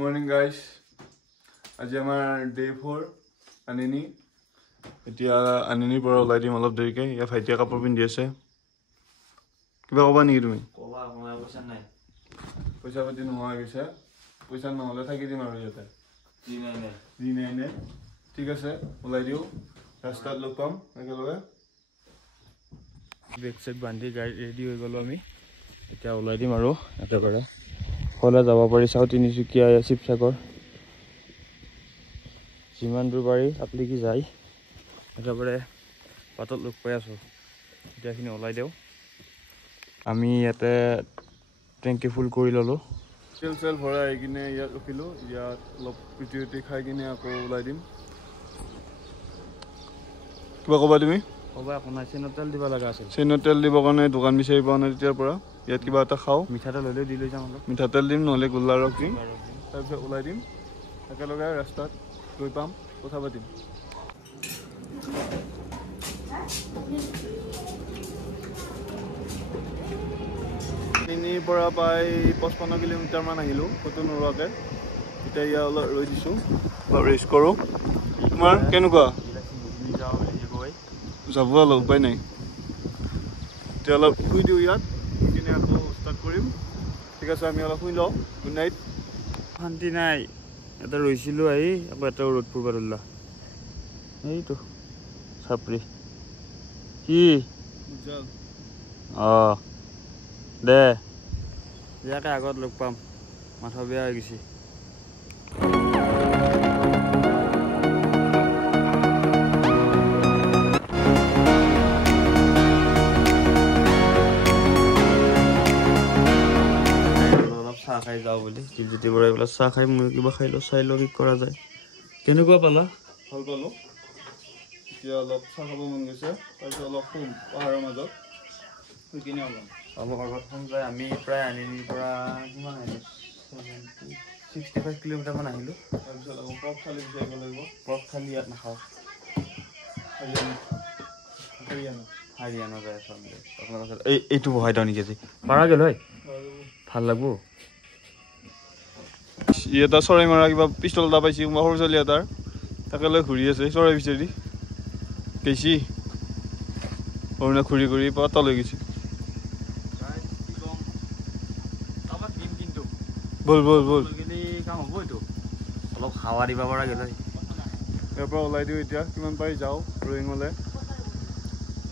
Morning guys. আজি আমাৰ day 4 আনিনি এতিয়া আনিনি পৰা ওলাই দিম অলপ দেৰিকে ইয়া ভাইটিয়া কাপোৰ পিন্ধি আছে কিবা কবা নেকি তুমি কবা মই পইচা নাই পইচা পাতি নোহোৱা গৈছে পইচা নহলে থাকি দিম আৰু ইয়াতে দি নাই ঠিক আছে ওলাই দিও ৰাস্তাত লগ পাম একেলগে বেগ চেক বান্ধি গাড়ী ৰেডি হৈ গলো আমি এতিয়া ওলাই দিম আৰু একেবাৰে হলে যাব পাৰি চাও তিনিচুকীয়া শিৱসাগৰ যিমান দূৰ পাৰি আপনি কি যায় একেবাৰে পাতত লগ পাই আছো এতিয়াখিনি ওলাই দিওঁ আমি ইয়াতে টেংকি ফুল কৰি ললো তেল ভৰাই আহি কিনে ইয়াত ৰখিলো ইয়াত অলপ পিটি খাই কিনে আকৌ ওলাই দিম কিবা ক'বা তুমি কবা আপোনাৰ চেনৰ তেল দিব লগা আছে চেনৰ তেল দিবৰ কাৰণে দোকান বিচাৰি পোৱা নাই তেতিয়াৰ পৰা ইয়াত কিবা এটা খাওঁ মিঠাতেল হ'লেও দি লৈ যাম অলপ মিঠাতেল দিম নহ'লে গোল্লা ৰস দিম তাৰপিছত ওলাই দিম একেলগে ৰাস্তাত গৈ পাম কথা পাতিম তিনিৰ পৰা প্ৰায় 55 কিলোমিটাৰ মান আহিলোঁ ক'তো নোৰোৱাকৈ এতিয়া ইয়াত অলপ ৰৈ দিছোঁ অলপ ৰেষ্ট কৰোঁ তোমাৰ কেনেকুৱা যাব অলপ উপায় নাই এতিয়া অলপ শুই দিওঁ ইয়াত শুই কিনে আকৌ ষ্টাৰ্ট কৰিম ঠিক আছে আমি অলপ শুই লওঁ গুড নাইট শান্তি নাই এটা ৰৈছিলোঁ আহি আকৌ এটা ৰ'দ পূৰ্বা ধৰিলা এইটো চাপৰি কি অঁ দে ইয়াকে আগত লগ পাম মাথা বেয়া হৈ গৈছে চাহ খাই যাওঁ বুলি টিপজিটি পৰা এইবিলাক চাহ খাই মই কিবা খাই লওঁ চাই লওঁ কি কৰা যায় কেনেকুৱা পালা ভাল পালোঁ এতিয়া অলপ চাহ খাব মন গৈছে তাৰপিছত অলপ শুম পাহাৰৰ মাজত শুই কিনে অলপ আগত শুম যায় আমি প্ৰায় আনিনিৰ পৰা কিমান আহিলোঁ 65 কিলোমিটাৰমান আহিলোঁ তাৰপিছত আকৌ পৰ্ক থালি বিচাৰিব লাগিব পৰ্ক থালি ইয়াত নাখাওঁ হাৰিয়ানা যায় আপোনালোকে এইটো বহাই দিওঁ নেকি আজি পাৰা গ'ল হয় ভাল লাগব এটা চৰাই মাৰা কিবা পিষ্টল এটা পাইছে কোনোবা সৰু ছোৱালী এটাৰ তাকে লৈ ঘূৰি আছে চৰাই বিচাৰি গৈছি হৰিণা ঘূৰি ঘূৰি পাতা লৈ গৈছে বল কাম হ'ব এইটো অলপ খাৱা দিব পৰা গ'লে ইয়াৰ পৰা ওলাই দিওঁ এতিয়া কিমান পাৰি যাওঁ ৰয়িঙলৈ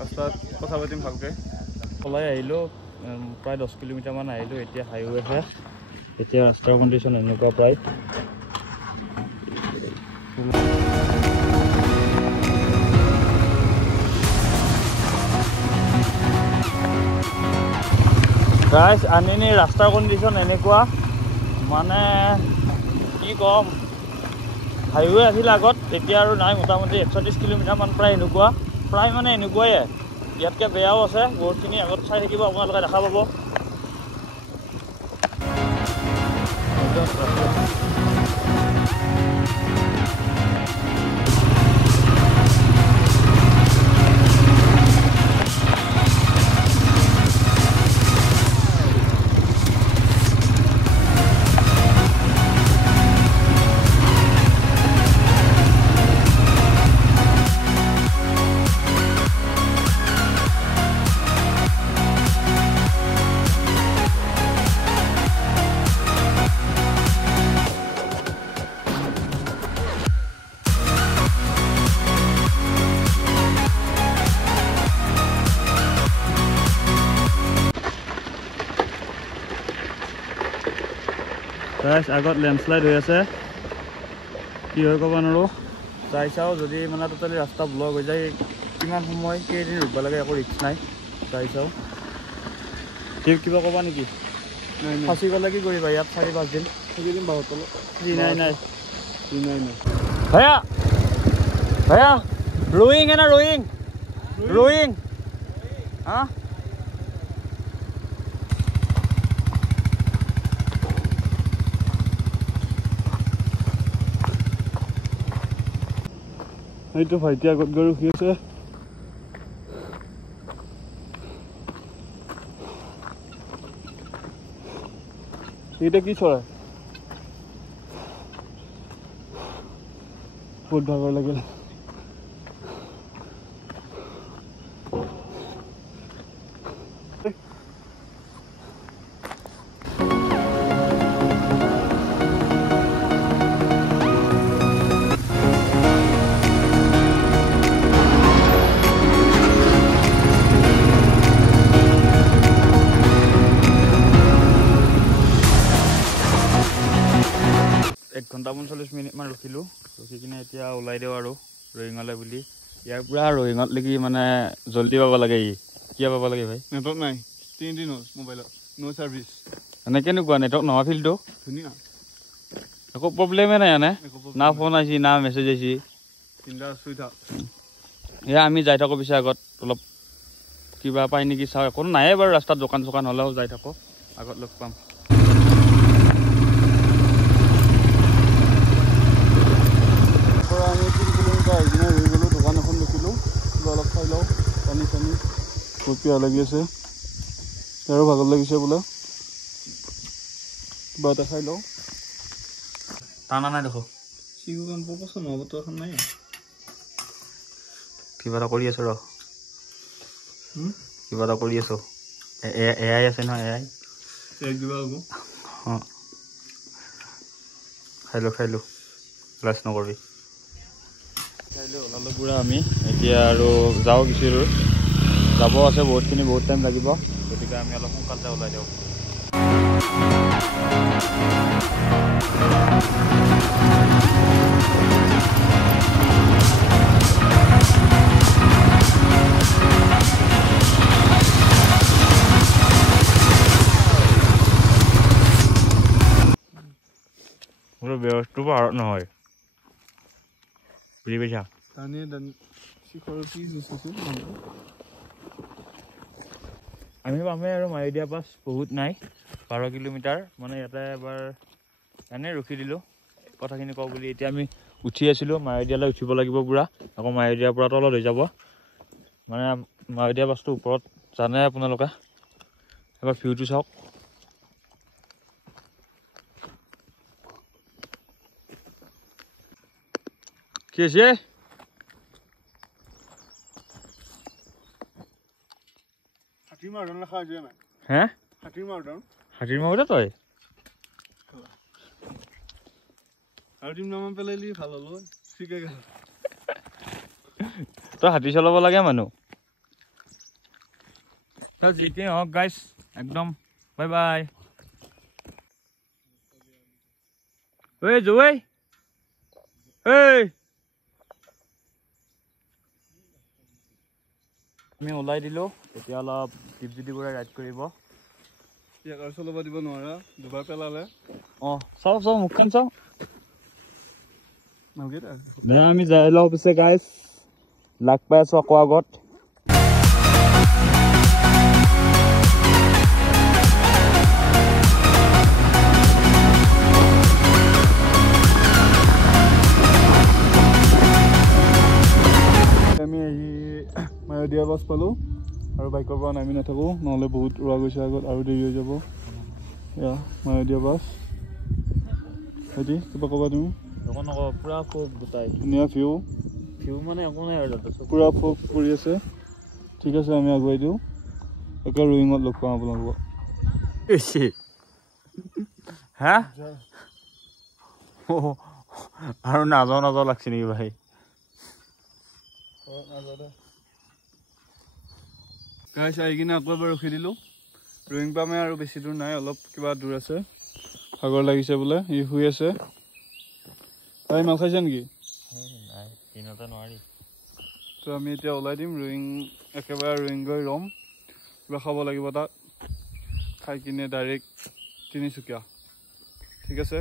ৰাস্তাত কথা পাতিম ভালকৈ ওলাই আহিলোঁ প্ৰায় 10 কিলোমিটাৰমান আহিলোঁ এতিয়া হাইৱে আছে এতিয়া ৰাস্তাৰ কণ্ডিশ্যন এনেকুৱা প্ৰায় গাইজ আনিনি ৰাস্তাৰ কণ্ডিশ্যন এনেকুৱা মানে কি ক'ম হাইৱে আছিল আগত এতিয়া আৰু নাই মোটামুটি 130 কিলোমিটাৰমান প্ৰায় এনেকুৱা প্ৰায় মানে এনেকুৱাই ইয়াতকৈ বেয়াও আছে বহুতখিনি আগত চাই থাকিব আপোনালোকে দেখা পাব আগত লেণ্ডশ্লাইড হৈ আছে কি হয় ক'ব নোৱাৰো চাই চাওঁ যদি মানে টোটেলি ৰাস্তা ব্লক হৈ যায় কিমান সময় কেইদিন ৰ'ব লাগে একো ৰিক্স নাই চাই চাওঁ কিবা ক'বা নেকি ফাঁচি গ'লে কি কৰিবা ইয়াত 4-5 দিন থাকি দিম বাহুত নাই ভাইয়া ৰয়িং है ना रोइंग हाँ এইটো ভাইটি আগত গৈ ৰখি আছে এইটা কি চৰাই বহুত ভাগৰ লাগিল। এক ঘণ্টা ৪৫ মিনিটমান ৰখিলোঁ, ৰখি কিনে এতিয়া ওলাই দিওঁ আৰু ৰয়িঙলৈ বুলি। ইয়াৰ পৰা ৰয়িঙত লাগি মানে জল্দি পাব লাগে। কিয় পাব লাগে ভাই? নেটৱৰ্ক নাই, 3 দিন হ'ল মোবাইলত, ন' ছাৰ্ভিচ। এনে কেনেকুৱা নেটৱৰ্ক নহয়? ফিল্ডটো ধুনীয়া, একো প্ৰব্লেমে নাই। এনে না ফোন আহিছে না মেছেজ আহিছে। এয়া আমি যাই থাকোঁ পিছে আগত অলপ কিবা পাই নেকি চাওঁ। একো নায়ে বাৰু ৰাস্তাত, দোকান চোকান হ'লেও যাই থাকোঁ, আগত লগ পাম। আমি 3 কিলোমিটাৰ আহি কিনে ৰৈ গ'লোঁ, দোকান এখন দেখিলোঁ, কিবা অলপ খাই লওঁ, পানী চানী। বহুত পিয়াহ লাগি আছে, আৰু ভাগৰ লাগিছে বোলে, কিবা এটা খাই লওঁ। টানা নাই দেখো, এখন নাই। কিবা এটা কৰি আছো ৰ, কিবা এটা কৰি আছো। এআই আছে নহয়, এআই অঁ খাইলোঁ লাজ নকৰিবি। খাইলোঁ ওলালোঁ পুৰা আমি। এতিয়া আৰু যাওঁ কিছু দূৰ, যাব আছে বহুতখিনি, বহুত টাইম লাগিব, গতিকে আমি অলপ সোনকালতে ওলাই দিওঁ। ব্যৱস্থা পাহাৰত নহয়, বুজি পাইছা? আমি পামেই আৰু মায়'দিয়া পাছ বহুত নাই, 12 কিলোমিটাৰ। মানে ইয়াতে এবাৰ এনেই ৰখি দিলোঁ কথাখিনি কওঁ বুলি। এতিয়া আমি উঠি আছিলোঁ, মায়'দিয়ালৈ উঠিব লাগিব পুৰা, আকৌ মায়'দিয়াৰ পৰা তলত হৈ যাব। মানে মায়'দিয়া পাছটো ওপৰত, জানে আপোনালোকে। এবাৰ ভিউটো চাওক। কি হৈছে? হে হাতীৰ মাৰোতে তই তই হাতী চলাব লাগে মানুহ। যিকি হওক গাইছ, একদম বাই বাই। ঐ জৈ, আমি ওলাই দিলোঁ। এতিয়া অলপ দীপজ্যোতি বৰাই ৰাইড কৰিব। চলাব দিব নোৱাৰা, দুবাৰ পেলালে। অঁ চাওঁ মুখখন চাওঁ। আমি যাই লওঁ পিছে গাইছ, লাগ পাই আছোঁ আকৌ আগত। আমি আহি মায়'দিয়া বাছ পালোঁ, আৰু বাইকৰ পৰা নামি নাথাকোঁ, নহ'লে বহুত উৰা গৈছে আগত, আৰু দেৰি হৈ যাব। এয়া মায়'দিয়া বাছ। ভাইটি কিবা ক'বা তুমি? একো নকওঁ, পুৰা ফোক গোটাই, ধুনীয়া ভিউ মানে একো নাই আৰু পুৰা ফোক পৰি আছে। ঠিক আছে, আমি আগুৱাই দিওঁ, একে ৰয়িঙত লগ পাওঁ আপোনালোকক। হা আৰু নাযাওঁ লাগছে নেকি ভাই? আহি কিনে আকৌ এবাৰ ৰখি দিলোঁ। ৰয়িং পামে আৰু বেছি দূৰ নাই, অলপ কিবা দূৰ আছে। ভাগৰ লাগিছে বোলে, ই শুই আছে। তাই মাল খাইছে নেকি? নোৱাৰি। তো আমি এতিয়া ওলাই দিম ৰয়িং, একেবাৰে ৰয়িং গৈ ৰম, কিবা খাব লাগিব তাত, খাই কিনে ডাইৰেক্ট তিনিচুকীয়া। ঠিক আছে,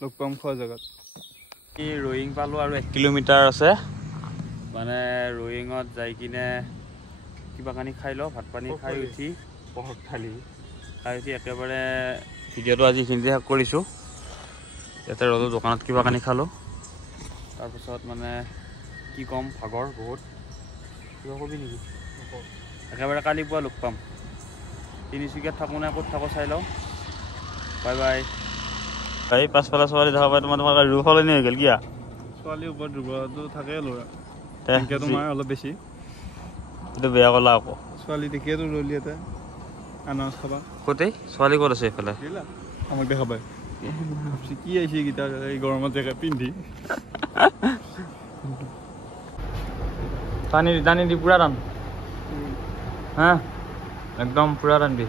লগ পাম খোৱা জেগাত। ৰয়িং পালোঁ আৰু 1 কিলোমিটাৰ আছে। মানে ৰয়িঙত যাই কিনে কিবা কানি খাই লওঁ, ভাত পানী খাই উঠি খাই উঠি একেবাৰে ভিডিঅ'টো আজি এইখিনিতে শেষ কৰিছোঁ। ইয়াতে ৰ'লো, দোকানত কিবা কানি খালোঁ, তাৰপিছত মানে কি ক'ম, ভাগৰ বহুত। কিবা কবি নেকি? একেবাৰে কালি পুৱা লগ পাম। তিনিচুকীয়াত থাকোঁ নে ক'ত থাকোঁ চাই লওঁ। Bye bye. এই পাছফালে ছোৱালী দেখা পাই তোমাৰ ৰুহ সলনি হৈ গ'ল কিয়া? ছোৱালীৰ ওপৰত দুৰ্বলতাটো থাকে ল'ৰা তে তেনেকৈ তোমাৰ অলপ বেছি এইটো বেয়া ক'লা আকৌ ছোৱালী দেখিয়েতো ৰলি এটা আনাৰস খাবা ক'তেই ছোৱালী ক'ত আছে এইফালে আমাক দেখা পায় কি আহিছে এইকেইটা এই গৰমত জেকেট পিন্ধি টানি দি পুৰা টান হা একদম পুৰা টানবি